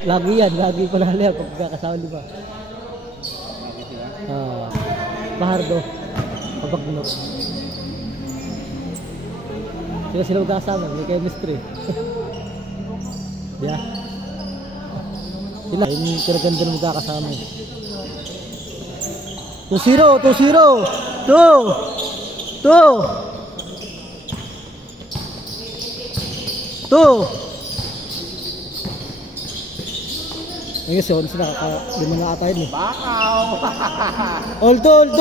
Lagi yan, lagi panalo yan pagkakasama, di ba? Pahardo. Pabagnok. Sila magkakasama, may chemistry. Yeah. Sila, yung kinaganda na magkakasama. 2-0, 2-0. 2. Ngayon si Ons lima na ata yun eh. Bakaw! All 2.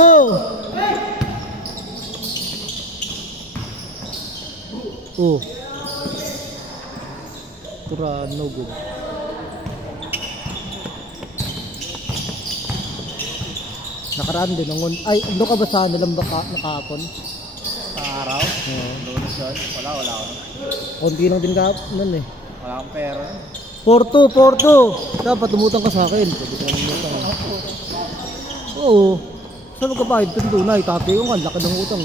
Tura, no good. Nakaraan din ng ay, doon ka ba sa nilang nakapon? Sa araw? Oo. Lunes yun? Wala ako. Konti lang din ka nun eh. Wala akong pera. 4-2. Dapat umutang ka sa akin. Sabi ka ng utang. Oo. Saan ka pa? Ito tunay. Tatay ko nga. Laki ng utang.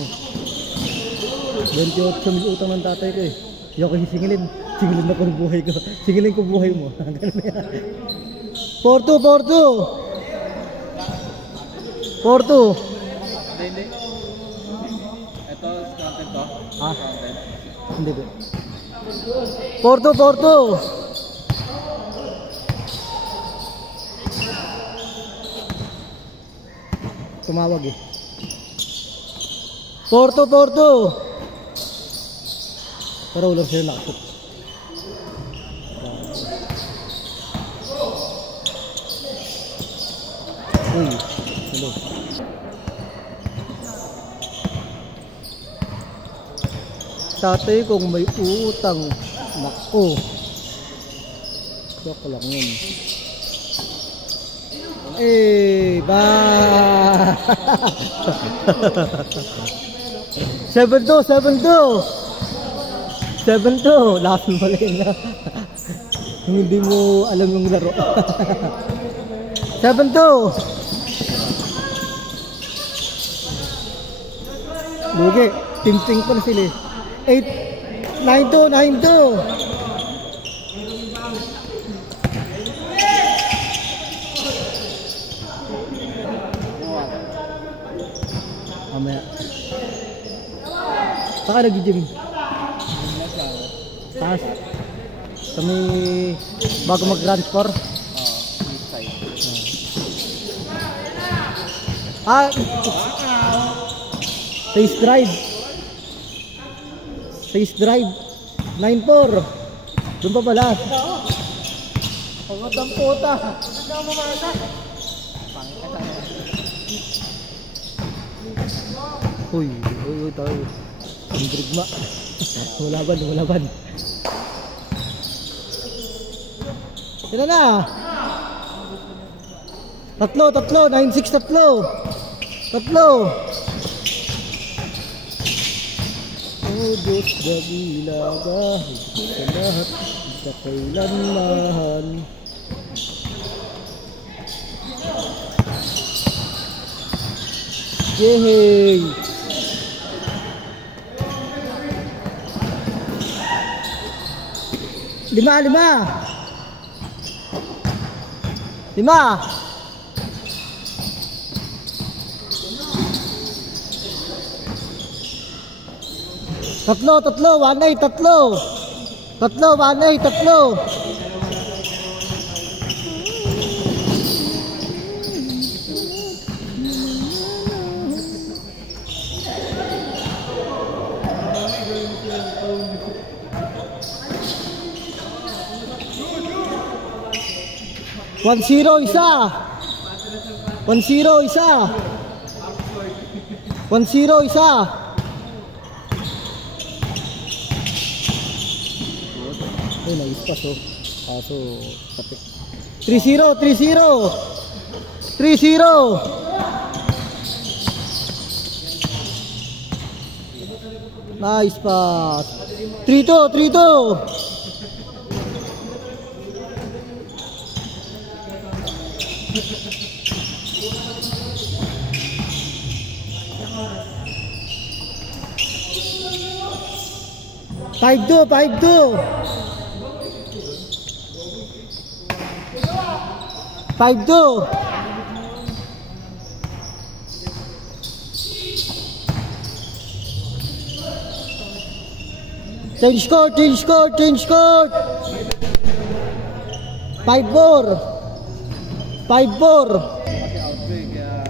28 mil utang ng tatay ko eh. Hindi ako singilin. Singilin ako ng buhay ko. Singilin ko buhay mo. 4-2. 4-2. Hindi. Ito, content to? Ah? Content. Hindi ba? 4-2. Tumawag eh. 4-2. Pero ulang sila nakapot. Uy, hello. Tatay kung may utang, nako. Joke lang yun. Ba. 7-2. Lakas mo pala yun na. Hindi mo alam yung laro. 7-2. Lugi, ting-ting pa na sila. 9-2. Mamaya. Saka nag-gym. Taas. Kami bago mag-grand four. Face drive 9-4. Doon pa pala. Pagod ang puta. Hindi mo mamasa. Uy, tayo. Ang drigma. Lumalaban. Sila na. 3, 9-6. 3. Oh Diyos, dabila ka sa lahat sa kailanman. Yehey! 5. 3, 1-8. 1-0 isa. 1-0 isa. Ay, nag-ispas oh. Kaso, kapit. 3-0. Nice pass. 3-2. 5-2. 5-2. Change court, change court, change court. 5-4. 5-4. Kasi outbreak, kaya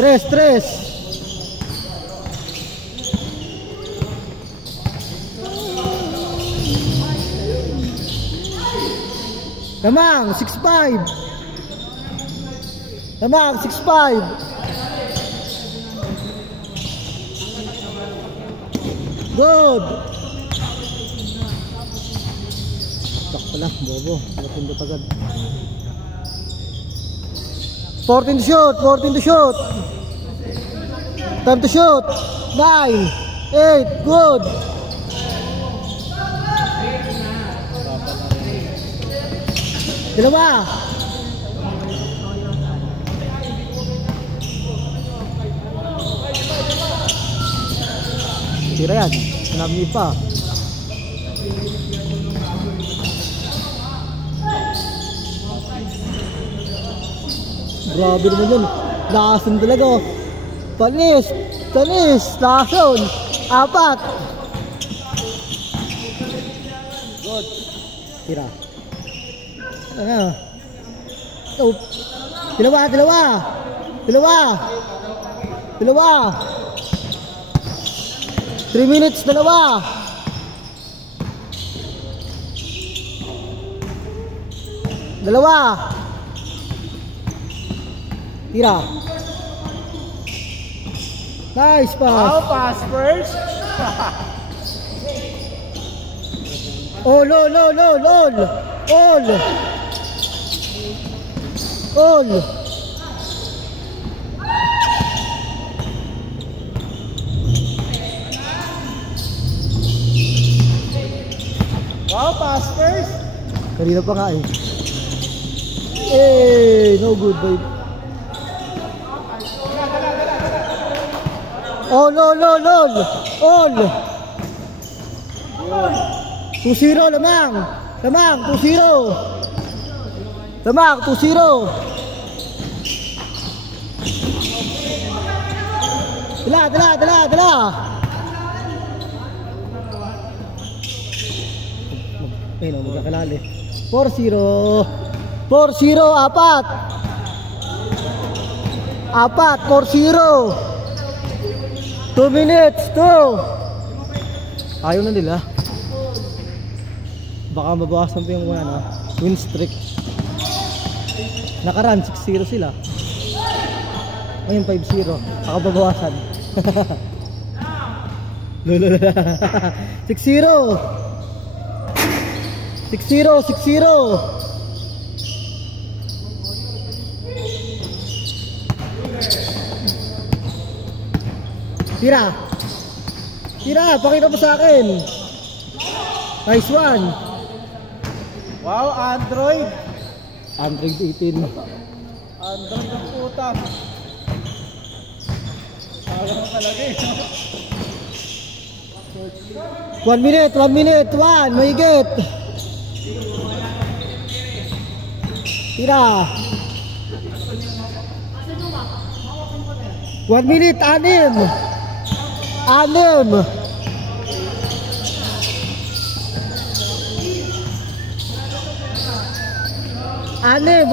Tres, tres. Tamang, 6-5. Tamang, 6-5. Good. Tak pala, bobo. Napindot agad. 14 to shoot, 14 to shoot. Time to shoot. 9, 8, good. Dalawa. Tira yan. Sinabi pa. Grabe naman yun. Lakasan talaga. Panis. Panis. Lakasan. 4. good. Tira. Ano? Oh. Dalawa. Dalawa. Dalawa. Dalawa. 3 minutes. Dalawa. Dalawa. Tira. Nice pass. Wow, pass first. All. Wow, pass first. Kanina pa nga eh. Eh, no good babe. All. 2-0 lamang. Lamang 2-0. Lamang 2-0. Dala. Ayun, magkakalali. 4-0. 4-0, 4-0. 2 minutes, 2. Ayaw na nila. Baka mabawasan pa yung win streak. Nakaraan 6-0 sila. Ngayon 5-0. Baka babawasan. 6-0. 6-0. Tira. Pakita mo sa akin. Nice one. Wow, Android. Android 18. Android ng puta. Tawag mo talaga eh. 1 minute. 1, mahigit. Tira. 1 minute, 6. 1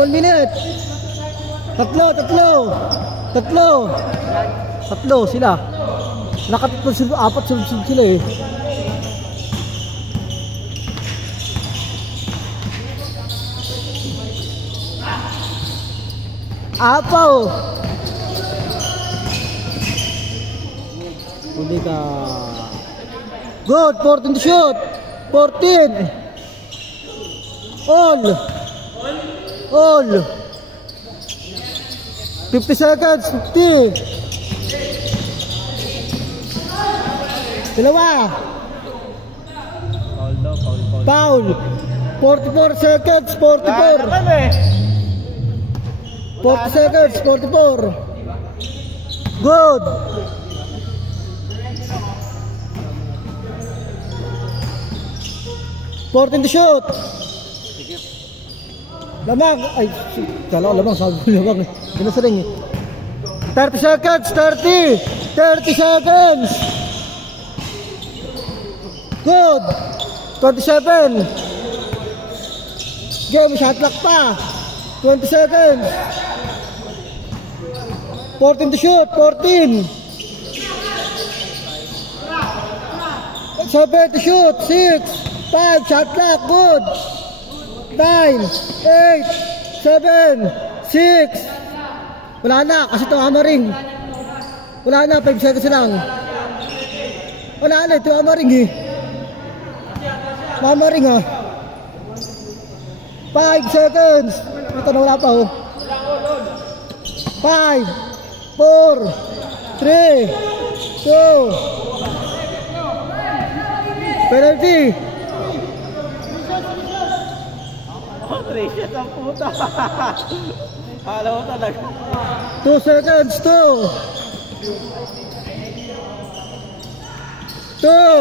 minute. Tatlo sila. Nakatatlo sila, 4 sulsud sila eh. Apaw. Huli ka. Good, 14 to shoot. 14. All. 50 seconds, 50. Dalawa. Foul. 44 seconds, 44. 40 seconds, 44. Good. 14 to shoot. Lamang. Ay, kala ko lamang. Sabi ko lamang. Yun sa ring. 30 seconds. 30. 30 seconds. Good. 27. Game. Shot clock pa. 20 seconds. 14 to shoot. 14. 7 to shoot. 6. 5. Shot clock. Good. 9, 8, 7, 6. Wala na kasi ito amaring. Wala na, 5 seconds lang. Wala na, ito amaring eh. Mamaring ha. 5 seconds. Ito na wala pa oh. 5, 4, 3, 2. Penalty. Oh, 3 shots ang puta. Alam mo talaga. 2 seconds, 2, 1.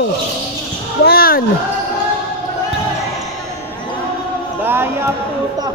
Daya puta.